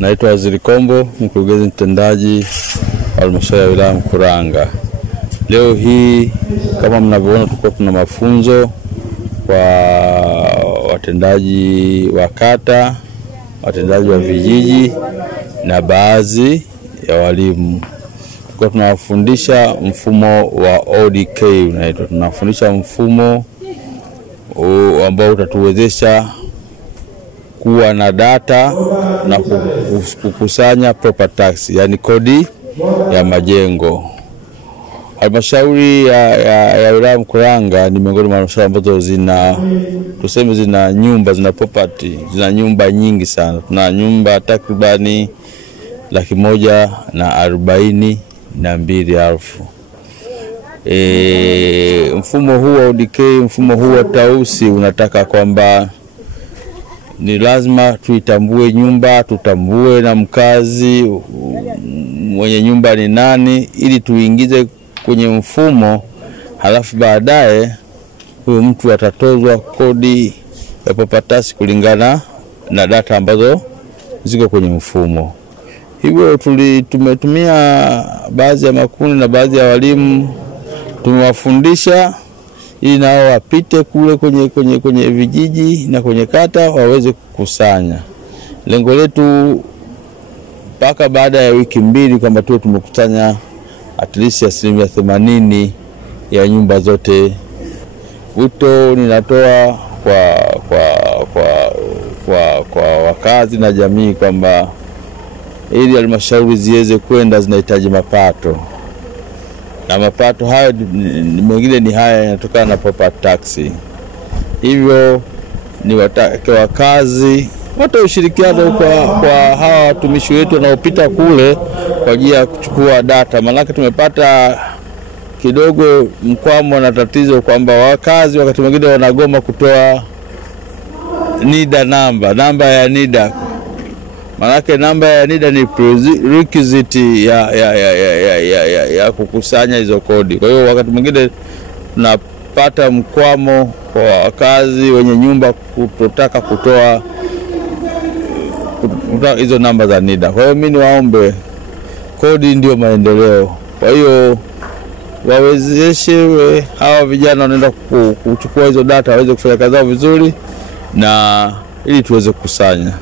Naitwa Waziri Kombo, mkurugenzi mtendaji wa halmashauri ya wilaya Mkuranga. Leo hii kama mnavyoona tuko tuna mafunzo kwa watendaji wa kata, watendaji wa vijiji na baadhi ya walimu. Tuko tunawafundisha mfumo wa ODK unaitwa. Tunafundisha mfumo ambao utatuwezesha kuwa na data na kukusanya property tax, yani kodi ya majengo. Halmashauri ya wilaya Mkuranga ni miongoni mwa halmashauri ambazo zina zina nyumba, zina property, zina nyumba nyingi sana. Tuna nyumba takribani 142,000. Mfumo huu wa ODK, mfumo huu wa tausi unataka kwamba ni lazima tuitambue nyumba, tutambue na mkazi mwenye nyumba ni nani, ili tuingize kwenye mfumo, halafu baadaye huyo mtu atatozwa kodi ya property tax kulingana na data ambazo ziko kwenye mfumo. Hivyo tumetumia baadhi ya makundi na baadhi ya walimu, tumewafundisha ili nao wapite kule kwenye vijiji na kwenye kata waweze kukusanya. Lengo letu mpaka baada ya wiki 2 kwamba tu tumekusanya at least 80% ya nyumba zote. Wito ninatoa kwa wakazi na jamii kwamba ili halmashauri ziweze kwenda zinahitaji mapato. Na mapato hayo mengine ni haya yanatokana na property tax. Hivyo ni watake wakazi wote ushirikiano kwa hawa watumishi wetu wanaopita kule kwa ajili ya kuchukua data. Maana tumepata kidogo mkwamo na tatizo kwamba wakazi wakati mwingine wanagoma kutoa NIDA namba ya NIDA. Maana namba ya NIDA ni requisite ya kukusanya hizo kodi. Kwa hiyo wakati mwingine tunapata mkwamo kwa wakazi wenye nyumba kutotaka kutoa hizo namba za NIDA. Kwa hiyo mimi niwaombe, kodi ndio maendeleo. Kwa hiyo wawezeshe hawa vijana wanaenda kuchukua hizo data waweze kufanya kazi zao vizuri na ili tuweze kukusanya.